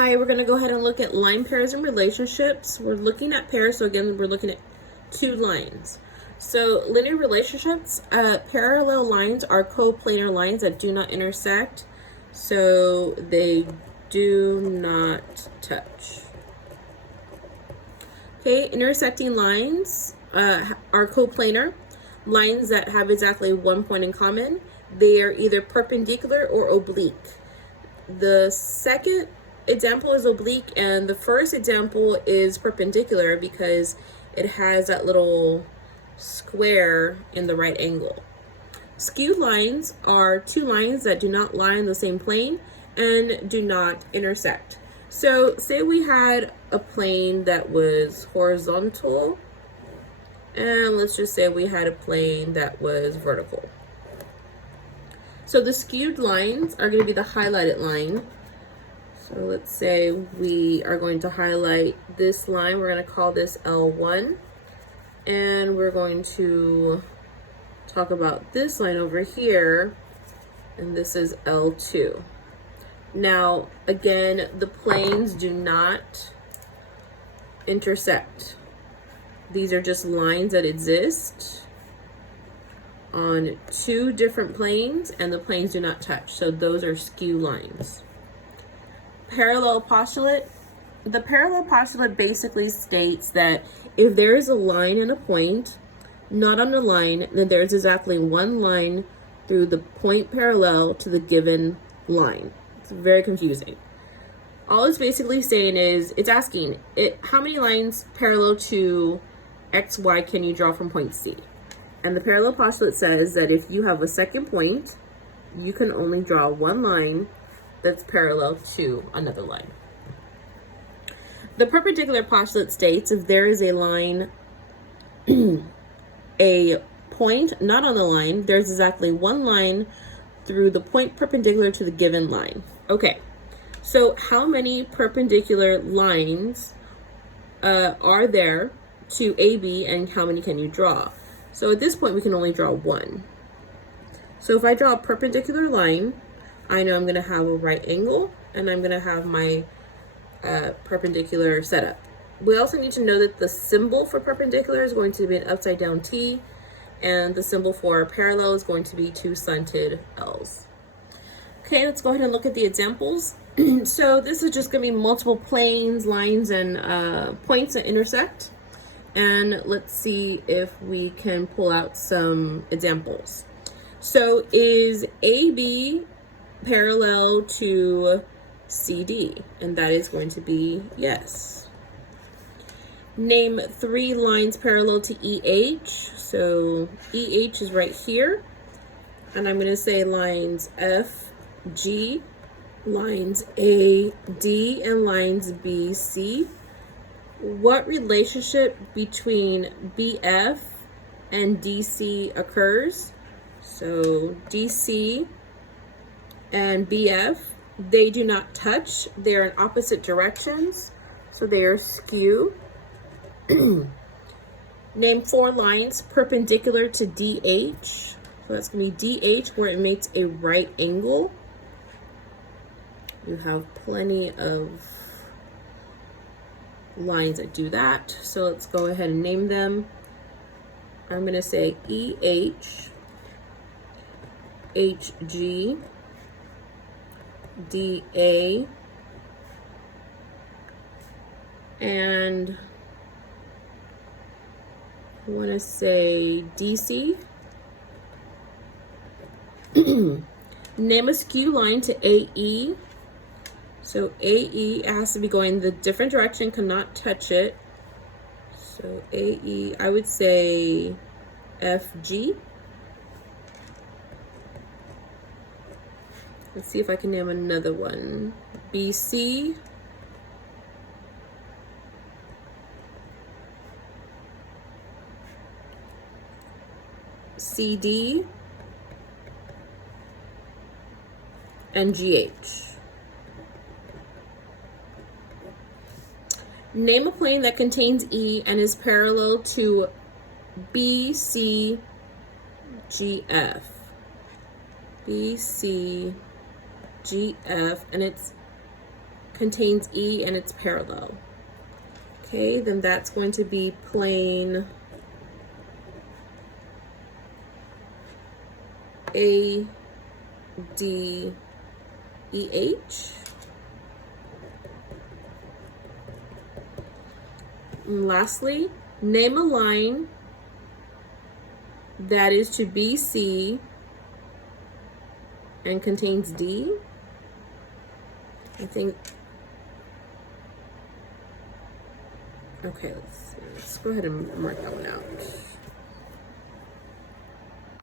Hi, we're going to go ahead and look at line pairs and relationships. We're looking at pairs, so again, we're looking at two lines. So linear relationships, parallel lines are coplanar lines that do not intersect, so they do not touch. Okay, intersecting lines are coplanar, lines that have exactly one point in common. They are either perpendicular or oblique. The second example is oblique, and the first example is perpendicular because it has that little square in the right angle. Skewed lines are two lines that do not lie on the same plane and do not intersect. So say we had a plane that was horizontal, and let's just say we had a plane that was vertical. So the skewed lines are going to be the highlighted line. So let's say we are going to highlight this line. We're going to call this L1. And we're going to talk about this line over here. And this is L2. Now, again, the planes do not intersect. These are just lines that exist on two different planes, and the planes do not touch. So those are skew lines. Parallel postulate. The parallel postulate basically states that if there is a line and a point not on the line, then there's exactly one line through the point parallel to the given line. It's very confusing. All it's basically saying is, it's asking how many lines parallel to XY can you draw from point C? And the parallel postulate says that if you have a second point, you can only draw one line that's parallel to another line. The perpendicular postulate states if there is a line, a point not on the line, there's exactly one line through the point perpendicular to the given line. Okay, so how many perpendicular lines are there to AB, and how many can you draw? So at this point, we can only draw one. So if I draw a perpendicular line, I know I'm going to have a right angle, and I'm going to have my perpendicular setup. We also need to know that the symbol for perpendicular is going to be an upside down T, and the symbol for parallel is going to be two slanted L's. Okay, let's go ahead and look at the examples. So this is just going to be multiple planes, lines, and points that intersect. And let's see if we can pull out some examples. So is AB parallel to CD? And that is going to be yes. Name three lines parallel to EH. So EH is right here. And I'm going to say lines F, G, lines A, D, and lines B, C. What relationship between BF and DC occurs? So DC and BF, they do not touch. They are in opposite directions, so they are skew. Name four lines perpendicular to DH. So that's going to be DH, where it makes a right angle. You have plenty of lines that do that. So let's go ahead and name them. I'm going to say EH, HG, DA, and I want to say DC. Name a skew line to AE. So AE has to be going the different direction, cannot touch it. So AE, I would say FG. Let's see if I can name another one. BC. CD. And GH. Name a plane that contains E and is parallel to BCGF. BCGF, and it's contains E and it's parallel. Okay, then that's going to be plane ADEH. And lastly, name a line that is to BC and contains D. I think, okay, let's go ahead and mark that one out.